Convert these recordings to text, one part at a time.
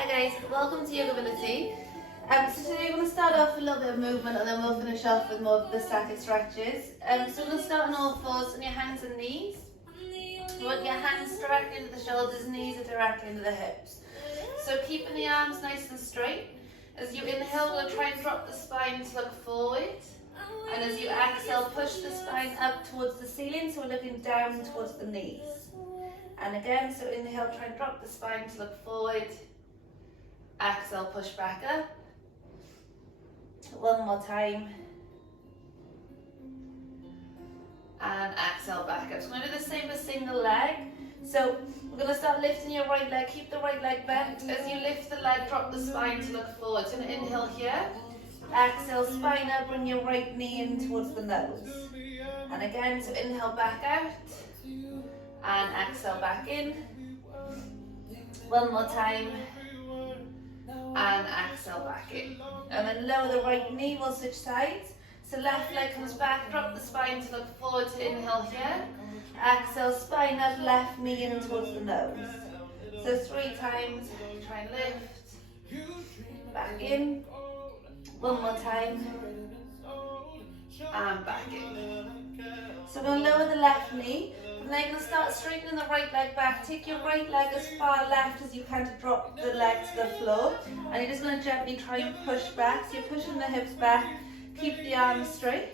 Hi guys, welcome to Yoga Ability. So today we're going to start off with a little bit of movement and then we'll finish off with more of the static stretches. So we're going to start on all fours on your hands and knees. You want your hands directly into the shoulders, knees are directly into the hips. So keeping the arms nice and straight. As you inhale, we'll try and drop the spine to look forward. And as you exhale, push the spine up towards the ceiling, so we're looking down towards the knees. And again, so inhale, try and drop the spine to look forward. Exhale, push back up. One more time. And exhale back up. So we're going to do the same with single leg. So we're going to start lifting your right leg. Keep the right leg bent. As you lift the leg, drop the spine to look forward. So inhale here. Exhale, spine up, bring your right knee in towards the nose. And again, so inhale back out. And exhale back in. One more time. And exhale back in. And then lower the right knee, we'll switch sides. So left leg comes back, drop the spine to look forward to inhale here. Exhale, spine up, left knee in towards the nose. So 3 times, try and lift. Back in. One more time. And back in. So we're going to lower the left knee. And then you're going to start straightening the right leg back. Take your right leg as far left as you can to drop the leg to the floor. And you're just going to gently try and push back. So you're pushing the hips back. Keep the arms straight.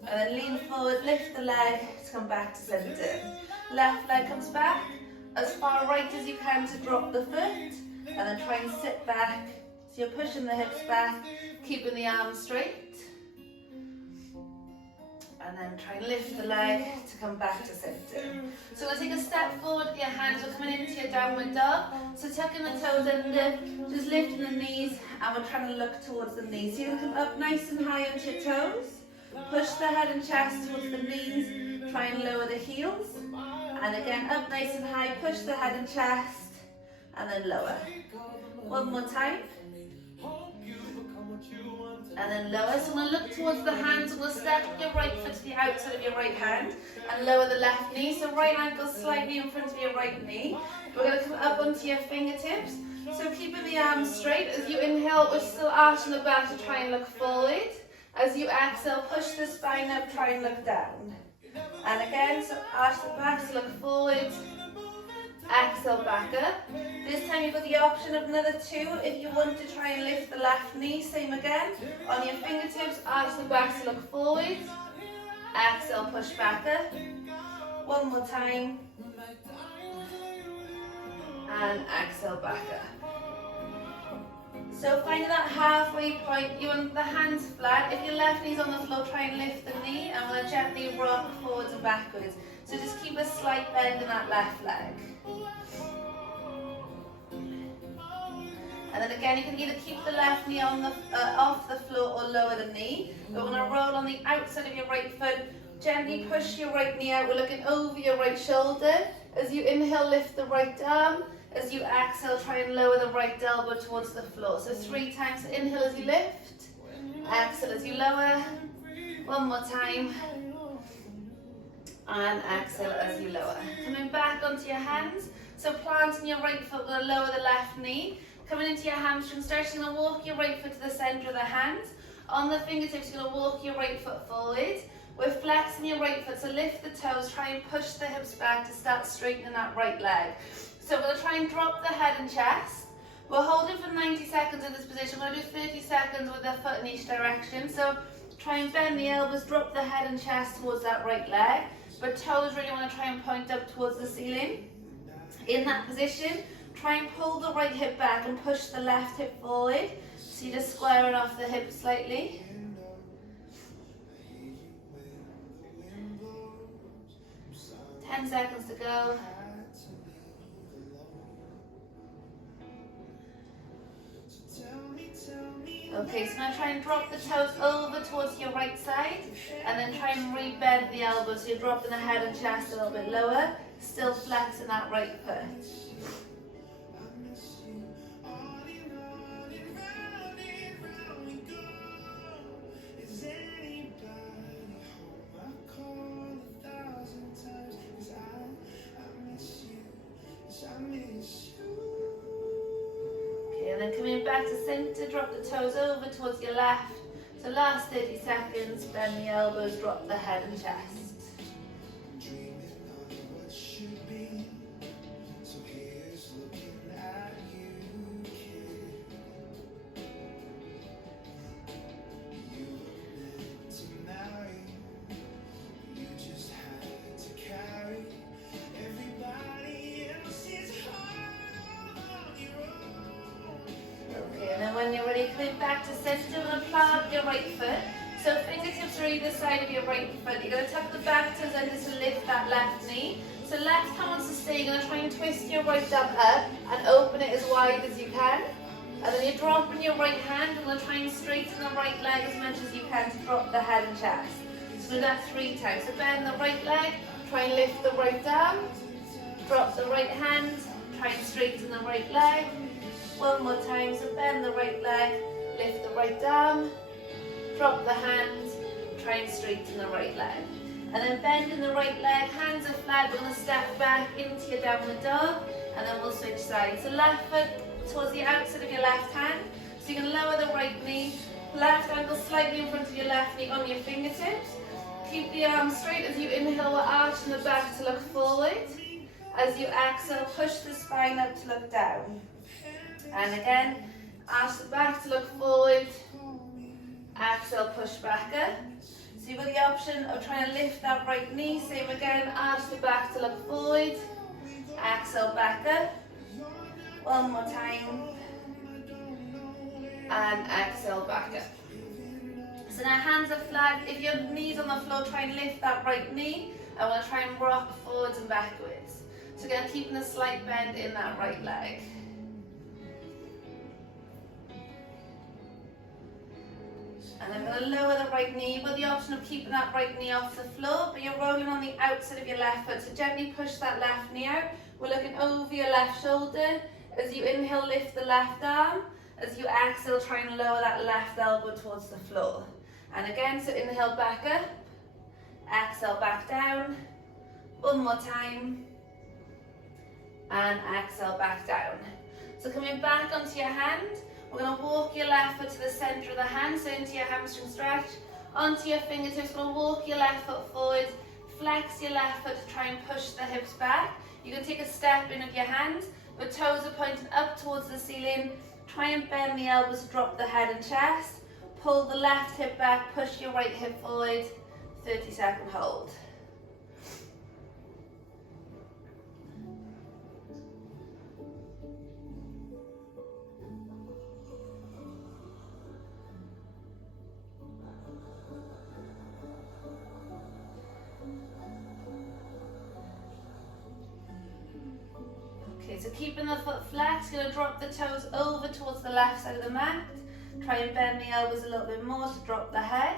And then lean forward, lift the leg to come back to centre. Left leg comes back as far right as you can to drop the foot. And then try and sit back. So you're pushing the hips back, keeping the arms straight. And then try and lift the leg to come back to centre. So we'll take a step forward with your hands. We're coming into your downward dog. So tucking the toes under, just lifting the knees, and we're trying to look towards the knees. So you're going to come up nice and high onto your toes. Push the head and chest towards the knees. Try and lower the heels. And again, up nice and high. Push the head and chest, and then lower. One more time. And then lower. So we'll look towards the hands and we'll step your right foot to the outside of your right hand and lower the left knee. So right ankle slightly in front of your right knee. We're going to come up onto your fingertips. So keeping the arms straight. As you inhale, we're still arching the back to try and look forward. As you exhale, push the spine up, try and look down. And again, so arch the back to look forward. Exhale back up. This time you've got the option of another 2 if you want to try and lift the left knee. Same again. On your fingertips, arch the back to look forward. Exhale, push back up. One more time. And exhale back up. So finding that halfway point, you want the hands flat. If your left knee's on the floor, try and lift the knee and we'll gently rock forwards and backwards. So just keep a slight bend in that left leg. And then again, you can either keep the left knee on the off the floor or lower the knee. But we're going to roll on the outside of your right foot. Gently push your right knee out. We're looking over your right shoulder. As you inhale, lift the right arm. As you exhale, try and lower the right elbow towards the floor. So 3 times. So inhale as you lift. Exhale as you lower. One more time. And exhale as you lower. Coming back onto your hands. So planting your right foot, we'll lower the left knee. Coming into your hamstring stretch, you're going to walk your right foot to the centre of the hands. On the fingertips, you're going to walk your right foot forward. We're flexing your right foot, so lift the toes, try and push the hips back to start straightening that right leg. So we're going to try and drop the head and chest. We'll hold it for 90 seconds in this position. We're going to do 30 seconds with the foot in each direction. So try and bend the elbows, drop the head and chest towards that right leg. But toes really want to try and point up towards the ceiling. In that position, try and pull the right hip back and push the left hip forward. So you're just squaring off the hip slightly. Ten seconds to go. Okay, so now try and drop the toes over towards your right side and then try and re-bend the elbows. So you're dropping the head and chest a little bit lower, still flexing that right foot. and then coming back to center, drop the toes over towards your left. So last 30 seconds, bend the elbows, drop the head and chest. When you're ready, coming back to center, and plant your right foot. So fingertips are either side of your right foot. You're going to tuck the back toes under to lift that left knee. So left hand wants to stay. You're going to try and twist your right thumb up and open it as wide as you can. And then you're dropping your right hand. You're going to try and straighten the right leg as much as you can to drop the head and chest. So do that 3 times. So bend the right leg, try and lift the right arm, drop the right hand, try and straighten the right leg. One more time, so bend the right leg, lift the right arm, drop the hand, try and straighten the right leg. And then bending the right leg, hands are flat, we're going to step back into your downward dog, and then we'll switch sides. So left foot towards the outside of your left hand, so you can lower the right knee, left ankle slightly in front of your left knee on your fingertips. Keep the arms straight as you inhale, we're arching the back to look forward. As you exhale, push the spine up to look down. And again, arch the back to look forward, exhale, push back up. So you've got the option of trying to lift that right knee, same again, arch the back to look forward, exhale, back up. One more time, and exhale, back up. So now hands are flat, if your knee's on the floor, try and lift that right knee, and we'll try and rock forwards and backwards. So again, keeping a slight bend in that right leg. And I'm going to lower the right knee. You've got the option of keeping that right knee off the floor, but you're rolling on the outside of your left foot. So gently push that left knee out. We're looking over your left shoulder. As you inhale, lift the left arm. As you exhale, try and lower that left elbow towards the floor. And again, so inhale back up. Exhale back down. One more time. And exhale back down. So coming back onto your hand. We're going to walk your left foot to the center of the hand, so into your hamstring stretch, onto your fingertips. We're going to walk your left foot forward, flex your left foot to try and push the hips back. You can take a step in with your hands, the toes are pointing up towards the ceiling. Try and bend the elbows to drop the head and chest. Pull the left hip back, push your right hip forward, 30-second hold. So keeping the foot flat, going to drop the toes over towards the left side of the mat. Try and bend the elbows a little bit more to drop the head.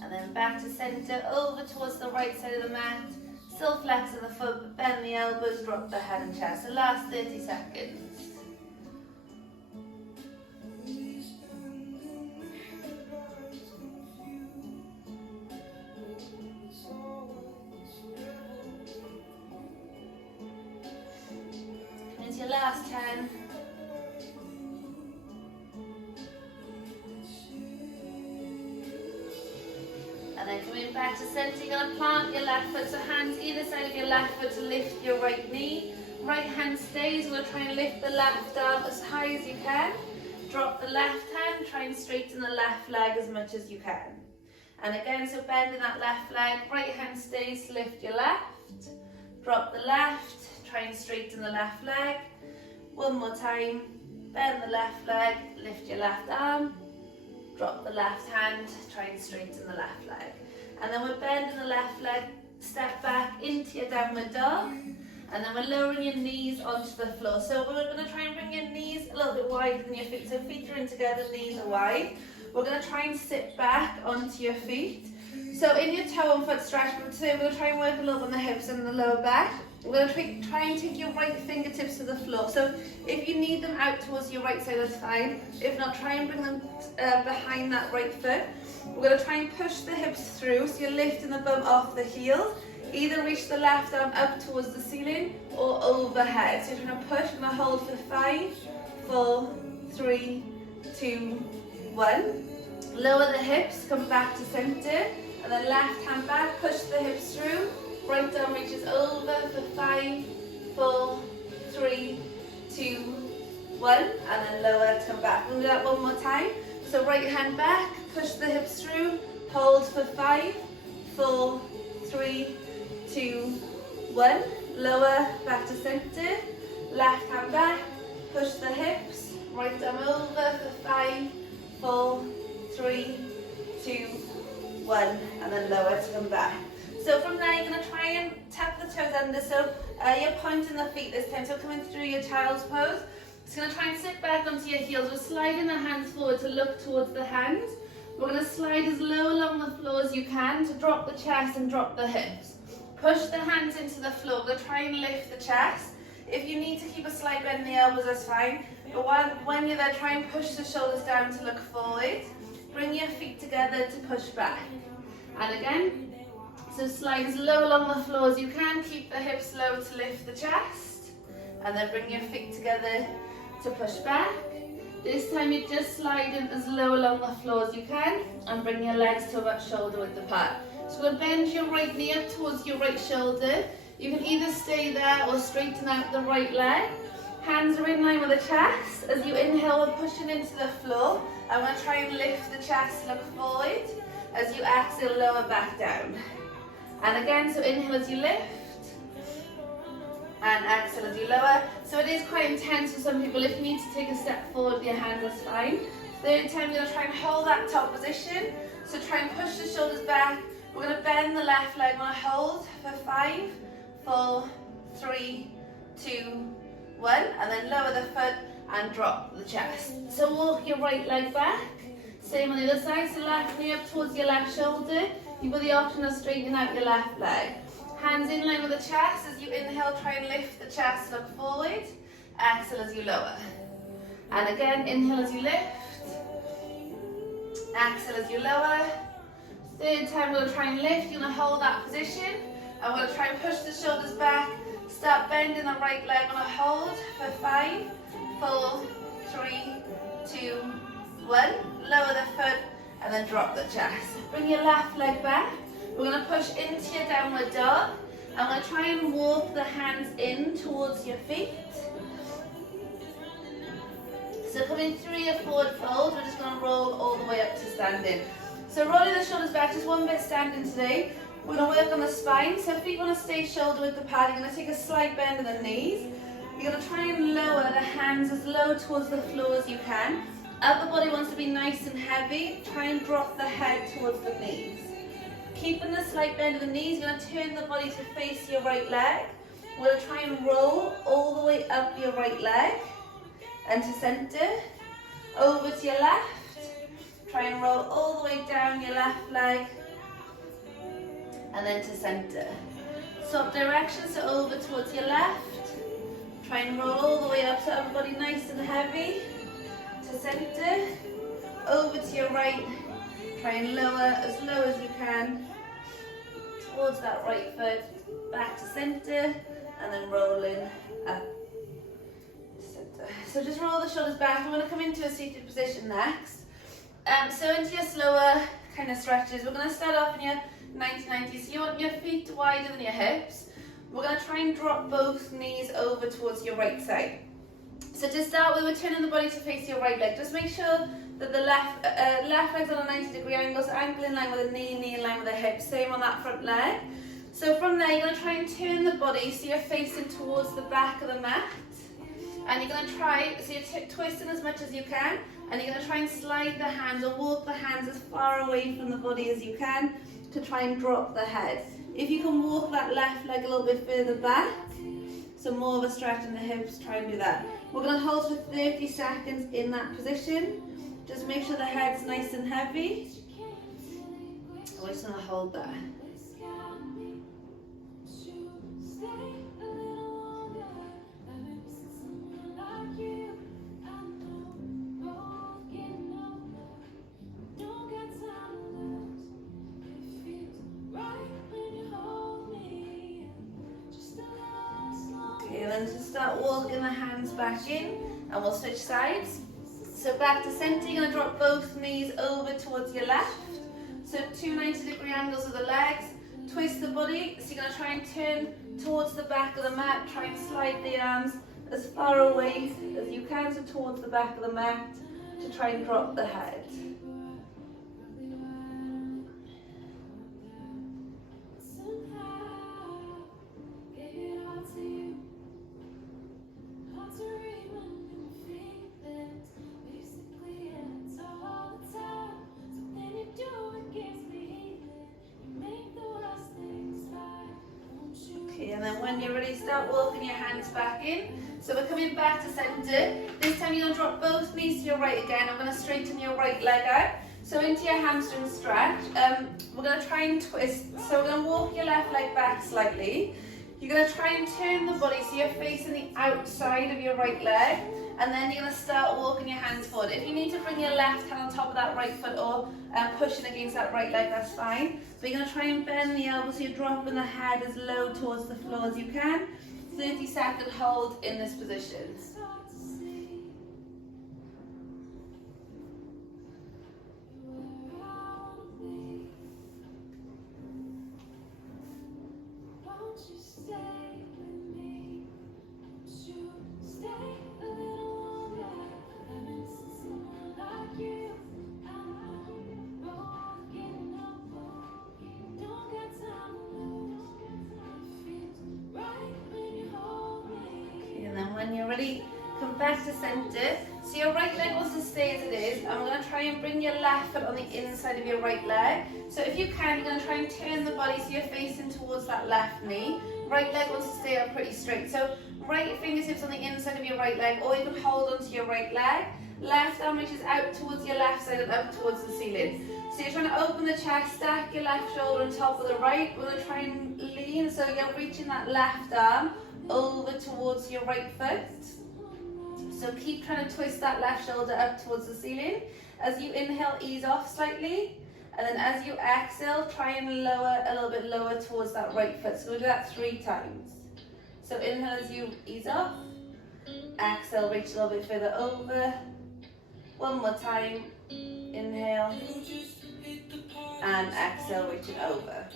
And then back to center, over towards the right side of the mat. Still flexing the foot, but bend the elbows, drop the head and chest. The last 30 seconds. Into your last 10. And then coming back to center, you're going to plant your left foot, so hands either side of your left foot to lift your right knee. Right hand stays, we're going to try and lift the left arm as high as you can. Drop the left hand, try and straighten the left leg as much as you can. And again, so bending that left leg, right hand stays to lift your left. Drop the left, try and straighten the left leg. One more time, bend the left leg, lift your left arm. Drop the left hand, try and straighten the left leg. And then we're bending the left leg, step back into your downward dog. And then we're lowering your knees onto the floor. So we're going to try and bring your knees a little bit wider than your feet. So feet are in together, knees are wide. We're going to try and sit back onto your feet. So in your toe and foot stretch, today we're going to try and work a little on the hips and the lower back. We're going to try and take your right fingertips to the floor. So if you need them out towards your right side, that's fine. If not, try and bring them behind that right foot. We're going to try and push the hips through, so you're lifting the bum off the heel. Either reach the left arm up towards the ceiling or overhead. So you're going to push, going to hold for 5, 4, 3, 2, 1. Lower the hips, come back to center, and then left hand back, push the hips through. Right arm reaches over for 5, 4, 3, 2, 1, and then lower to come back. We'll do that one more time. So right hand back, push the hips through, hold for 5, 4, 3, 2, 1. Lower, back to center. Left hand back, push the hips, right arm over for 5, 4, 3, 2, 1, and then lower to come back. So from there, you're going to try and tap the toes under, so you're pointing the feet this time, so coming through your child's pose. Just going to try and sit back onto your heels. We're sliding the hands forward to look towards the hands. We're going to slide as low along the floor as you can to drop the chest and drop the hips. Push the hands into the floor. We're going to try and lift the chest. If you need to keep a slight bend in the elbows, that's fine. But when you're there, try and push the shoulders down to look forward. Bring your feet together to push back. And again, so slide as low along the floor as you can. Keep the hips low to lift the chest. And then bring your feet together to push back. This time you're just sliding as low along the floor as you can. And bring your legs to about shoulder width apart. So we'll bend your right knee up towards your right shoulder. You can either stay there or straighten out the right leg. Hands are in line with the chest. As you inhale, we're pushing into the floor. I'm going to try and lift the chest, look forward. As you exhale, lower back down. And again, so inhale as you lift. And exhale as you lower. So it is quite intense for some people. If you need to take a step forward with your hands, that's fine. Third time, you're going to try and hold that top position. So try and push the shoulders back. We're going to bend the left leg. We're going to hold for 5, 4, 3, 2, 1, and then lower the foot and drop the chest. So walk your right leg back. Same on the other side, so left knee up towards your left shoulder. You've got the option of straightening out your left leg. Hands in line with the chest. As you inhale, try and lift the chest, look forward. Exhale as you lower. And again, inhale as you lift. Exhale as you lower. Third time, we're going to try and lift. You're going to hold that position. I'm going to try and push the shoulders back. Start bending the right leg. I'm going to hold for 5, 4, 3, 2, 1. Lower the foot and then drop the chest. Bring your left leg back. We're going to push into your downward dog. I'm going to try and walk the hands in towards your feet. So coming through your forward fold, we're just going to roll all the way up to standing. So rolling the shoulders back, just one bit standing today. We're going to work on the spine. So if you want to stay shoulder width apart, you're going to take a slight bend in the knees. You're going to try and lower the hands as low towards the floor as you can. Upper body wants to be nice and heavy. Try and drop the head towards the knees. Keeping the slight bend in the knees, you're going to turn the body to face your right leg. We're going to try and roll all the way up your right leg and to center. Over to your left. Try and roll all the way down your left leg and then to center. Swap direction, so over towards your left. Try and roll all the way up, so upper body nice and heavy. To center. Over to your right. Try and lower as low as you can towards that right foot. Back to center and then rolling up. Center. So just roll the shoulders back. I'm going to come into a seated position next. So into your slower kind of stretches, we're going to start off in your 90-90. So you want your feet wider than your hips. We're going to try and drop both knees over towards your right side. So to start with, we're turning the body to face your right leg. Just make sure that the left leg's on a 90-degree angle, so ankle in line with the knee, knee in line with the hip. Same on that front leg. So from there, you're going to try and turn the body so you're facing towards the back of the mat. And you're going to try, so you're twisting as much as you can, and you're going to try and slide the hands or walk the hands as far away from the body as you can to try and drop the head. If you can walk that left leg a little bit further back, so more of a stretch in the hips, try and do that. We're going to hold for 30 seconds in that position. Just make sure the head's nice and heavy. We're we're just going to hold that. Okay, and then just start walking the hands back in, and we'll switch sides. So back to center, you're going to drop both knees over towards your left. So 2 90-degree angles of the legs. Twist the body, so you're going to try and turn towards the back of the mat. Try and slide the arms as far away as you can, so towards the back of the mat, to try and drop the head. And then when you're ready, start walking your hands back in. So we're coming back to center. This time you're going to drop both knees to your right again. I'm going to straighten your right leg out. So into your hamstring stretch. We're going to try and twist. So we're going to walk your left leg back slightly. You're going to try and turn the body so you're facing the outside of your right leg. And then you're going to start walking your hands forward. If you need to bring your left hand on top of that right foot or pushing against that right leg, that's fine. So you're going to try and bend the elbows so you're dropping the head as low towards the floor as you can. 30-second hold in this position. When you're ready, come back to center. So your right leg wants to stay as it is. And we're going to try and bring your left foot on the inside of your right leg. So if you can, you're going to try and turn the body so you're facing towards that left knee. Right leg wants to stay up pretty straight. So right fingertips on the inside of your right leg, or you can hold onto your right leg. Left arm reaches out towards your left side and up towards the ceiling. So you're trying to open the chest, stack your left shoulder on top of the right. We're going to try and lean, so you're reaching that left arm over towards your right foot. So keep trying to twist that left shoulder up towards the ceiling. As you inhale, ease off slightly. And then as you exhale, try and lower a little bit lower towards that right foot. So we'll do that 3 times. So inhale as you ease off. Exhale, reach a little bit further over. One more time. Inhale. And exhale, reaching over.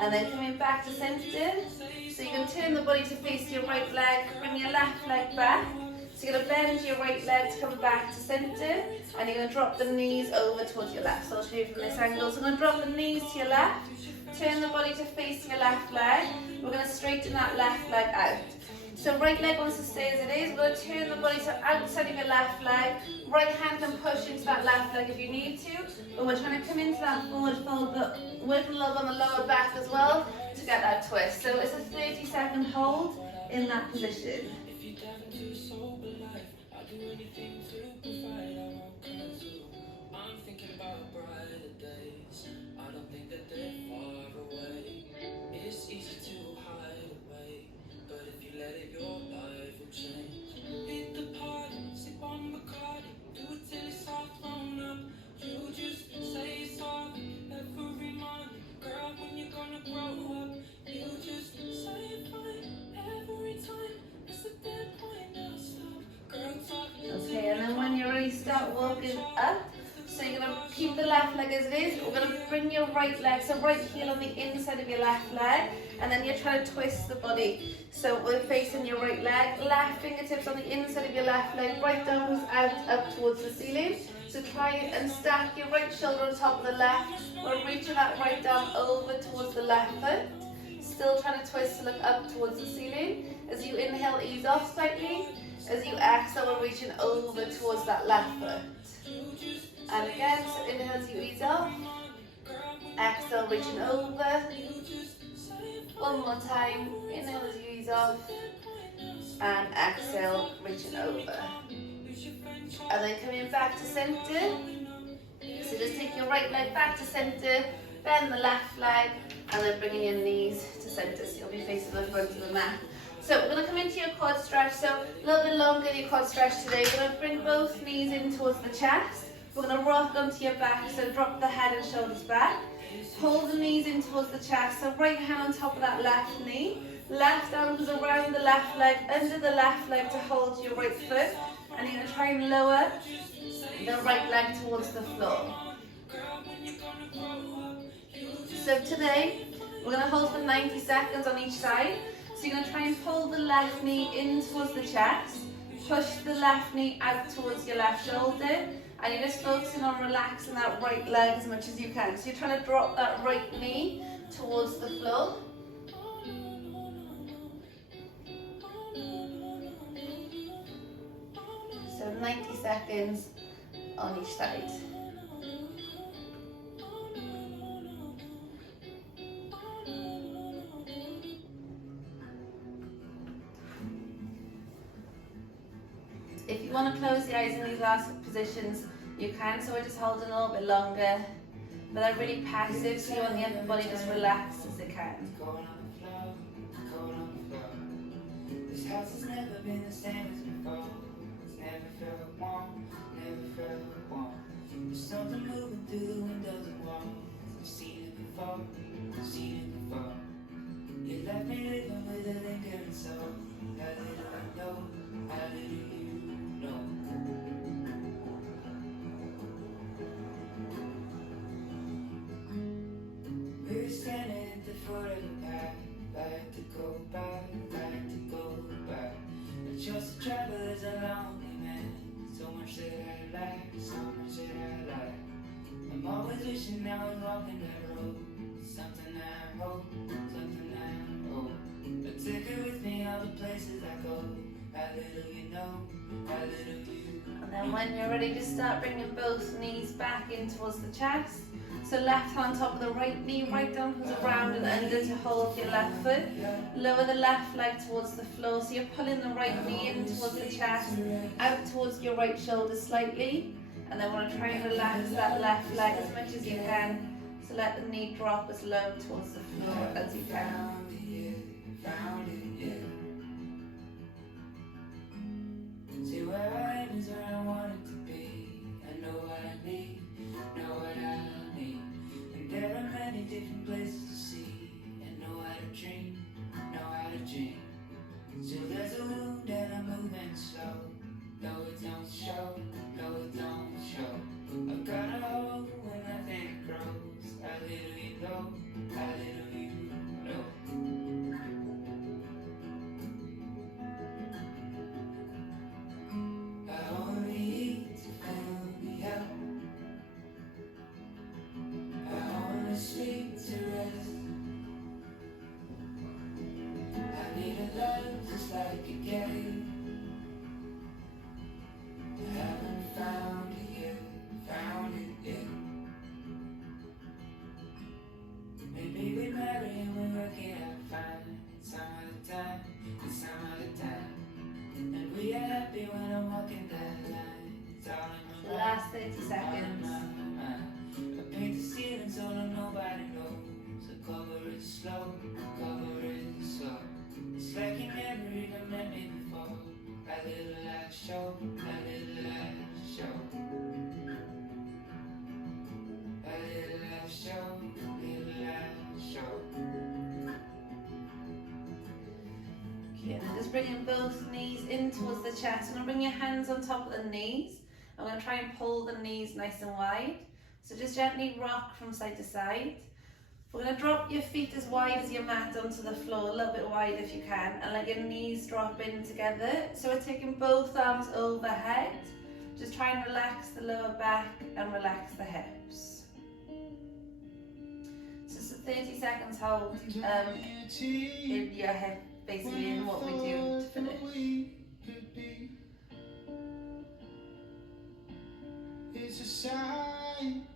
And then coming back to center. So you can turn the body to face your right leg, bring your left leg back. So you're going to bend your right leg to come back to center, and you're going to drop the knees over towards your left. So I'll show you from this angle. So I'm going to drop the knees to your left, turn the body to face your left leg. We're going to straighten that left leg out. So right leg wants to stay as it is. We're going to turn the body to outside of your left leg. Right hand can push into that left leg if you need to. But we're trying to come into that forward fold, but working a little bit on the lower back as well to get that twist. So it's a 30-second hold in that position. Okay, and then when you're ready, start walking up. So you're going to keep the left leg as it is. We're going to bring your right leg, so right heel on the inside of your left leg, and then you're trying to twist the body. So we're facing your right leg, left fingertips on the inside of your left leg, right arm goes out up towards the ceiling. So try and stack your right shoulder on top of the left. We're reaching that right arm over towards the left foot. Still trying to twist to look up towards the ceiling. As you inhale, ease off slightly. As you exhale, we're reaching over towards that left foot. And again, so inhale as you ease off. Exhale, reaching over. One more time. Inhale as you ease off. And exhale, reaching over. And then coming back to center. So just take your right leg back to center. Bend the left leg, and then bringing your knees to centre, so you'll be facing the front of the mat. So we're going to come into your quad stretch, so a little bit longer your quad stretch today. We're going to bring both knees in towards the chest. We're going to rock onto your back, so drop the head and shoulders back. Pull the knees in towards the chest, so right hand on top of that left knee. Left arm goes around the left leg, under the left leg to hold your right foot. And you're going to try and lower the right leg towards the floor. So today, we're going to hold for 90 seconds on each side. So you're going to try and pull the left knee in towards the chest, push the left knee out towards your left shoulder, and you're just focusing on relaxing that right leg as much as you can. So you're trying to drop that right knee towards the floor. So 90 seconds on each side. If you want to close the eyes in these last positions, you can, so we're just holding a little bit longer. But they're really passive, so you want the upper body just relaxed as it can. This house has never been the same as before. It's never felt warm, never felt warm. There's something moving through the windows and walls. I've seen it before, I've seen it before. You left me living with a lingering soul. How little I know, how little you know. We were standing at the foot of the path. Like to go back, like to go back. I chose to travel as a lonely man. So much that I like, so much that I like. I'm always wishing I was walking that road. Something I hope, something I hope. But take it with me all the places I go. How little you know, how little you know. And then when you're ready, just start bringing both knees back in towards the chest. So left hand on top of the right knee, right arm comes around and under to hold your left foot. Lower the left leg towards the floor, so you're pulling the right knee in towards the chest, out towards your right shoulder slightly. And then want to try and relax that left leg as much as you can. So let the knee drop as low towards the floor as you can. See where I am is where I want it to be. I know what I need, know what I need. And there are many different places to see. And know how to dream, know how to dream. Still there's a wound and I'm moving slow. No it don't show, no it don't show. I've got a hole when nothing grows. How little you know, how little you know. I only eat to fill me up. I only sleep to rest. I need a love just like a game. I haven't found it yet, found it yet. Maybe we marry and we work it out fine. Some of the time, and some of the time. And we are happy when I'm walking that line. It's all in my mind. Last 30 seconds. I paint the ceiling so that nobody knows. So cover it slow, cover it slow. It's like you never even met me before. A little light show, a little light show. A little light show, little light show. Okay, and then just bringing both knees in towards the chest. I'm going to bring your hands on top of the knees. I'm going to try and pull the knees nice and wide. So just gently rock from side to side. We're going to drop your feet as wide as your mat onto the floor, a little bit wide if you can, and let your knees drop in together. So we're taking both arms overhead. Just try and relax the lower back and relax the hips. So it's a 30 seconds hold in your hip, basically in what we do to finish. It's a sign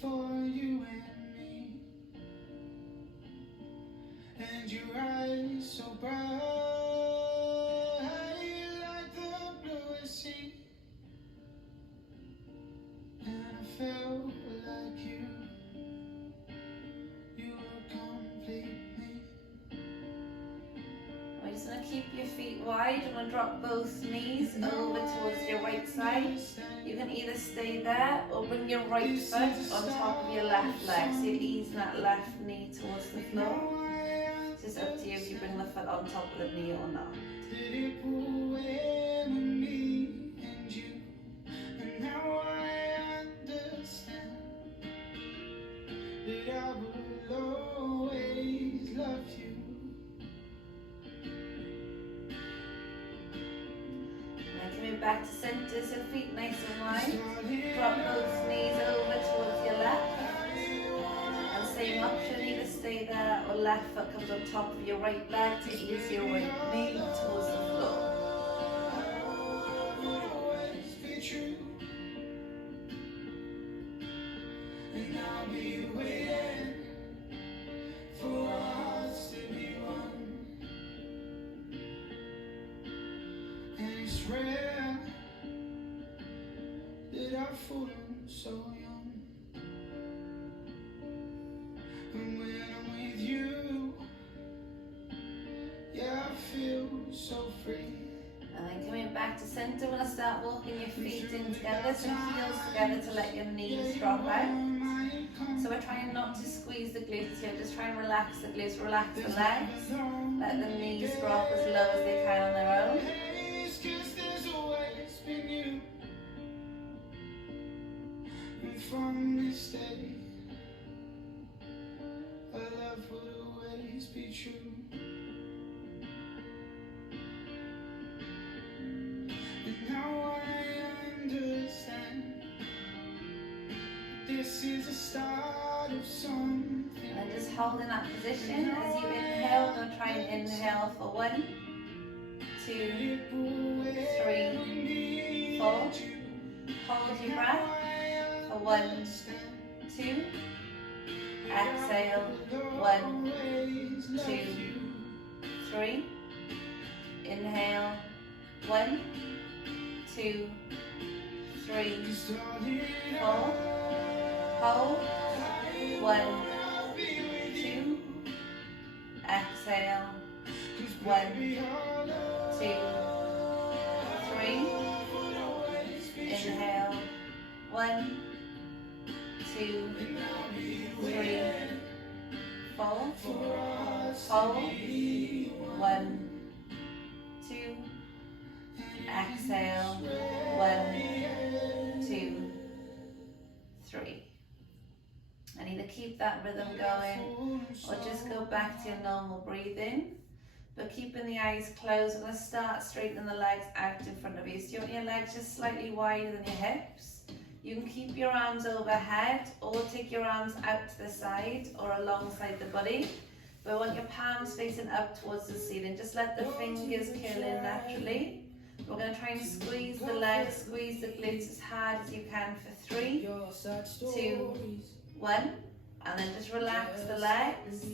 for you and me, and your eyes so bright like the bluest sea, and I felt like you keep your feet wide. I'm going to drop both knees over towards your right side. You can either stay there or bring your right foot on top of your left leg. So you're easing that left knee towards the floor. It's just up to you if you bring the foot on top of the knee or not. Back to center, so feet nice and wide. Drop both knees over towards your left. And same option, either stay there or left foot comes on top of your right leg to ease your right knee towards the floor. And I'll be waiting for our hearts to be one. And it's rare that I've fallen so young. And when I'm with you, yeah, I feel so free. And then coming back to center, we're going to start walking your feet in together, so heels together to let your knees drop out. So we're trying not to squeeze the glutes here, just try and relax the glutes, relax the legs, let the knees drop as low as they can on their own. From this day, our love will always be true. And now I understand this is the start of something. And just holding that position as you inhale. We're going to try and inhale for 1, 2, 3, 4. Hold your breath. 1, 2, exhale, 1, 2, 3, inhale, 1, 2, 3, 4, hold, 1, 2, exhale, 1, 2, 3, inhale, 1, 2, 3, 4, hold, 1, 2, exhale, 1, 2, 3. And either keep that rhythm going or just go back to your normal breathing, but keeping the eyes closed. We're going to start straightening the legs out in front of you. So you want your legs just slightly wider than your hips. You can keep your arms overhead or take your arms out to the side or alongside the body. But I want your palms facing up towards the ceiling. Just let the fingers curl in naturally. We're going to try and squeeze the legs, squeeze the glutes as hard as you can for 3, 2, 1. And then just relax the legs.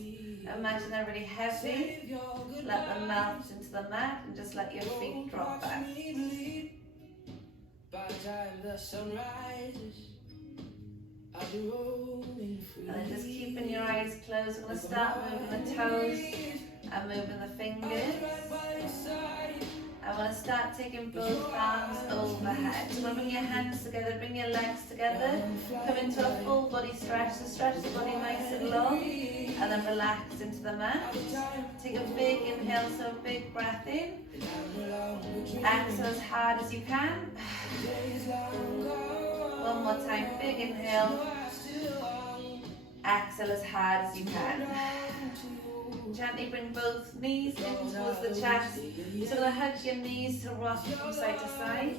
Imagine they're really heavy. Let them melt into the mat and just let your feet drop back. By the time the sun rises, I'll be rolling free. And then just keeping your eyes closed. I'm going to start moving the toes and moving the fingers. I want to start taking both arms overhead. So bring your hands together, bring your legs together, come into a full body stretch. So stretch the body nice and long, and then relax into the mat. Take a big inhale, so a big breath in. Exhale as hard as you can. One more time, big inhale. Exhale as hard as you can. Gently bring both knees in towards the chest. So we're going to hug your knees to rock from side to side.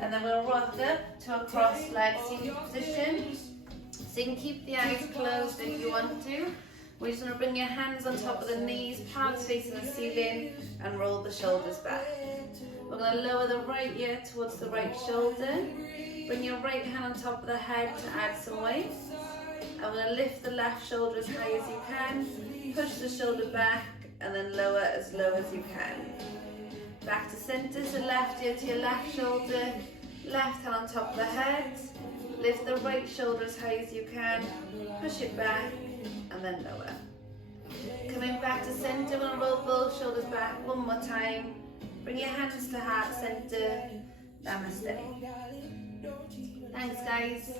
And then we'll rock up to a cross-legged seated position. So you can keep the eyes closed if you want to. We're just going to bring your hands on top of the knees, palms facing the ceiling, and roll the shoulders back. We're going to lower the right ear towards the right shoulder. Bring your right hand on top of the head to add some weight. I'm going to lift the left shoulder as high as you can. Push the shoulder back and then lower as low as you can. Back to center, so left ear to your left shoulder, left hand on top of the head. Lift the right shoulder as high as you can. Push it back and then lower. Coming right back to center. We're gonna roll both shoulders back one more time. Bring your hands to heart center. Namaste. Thanks, guys.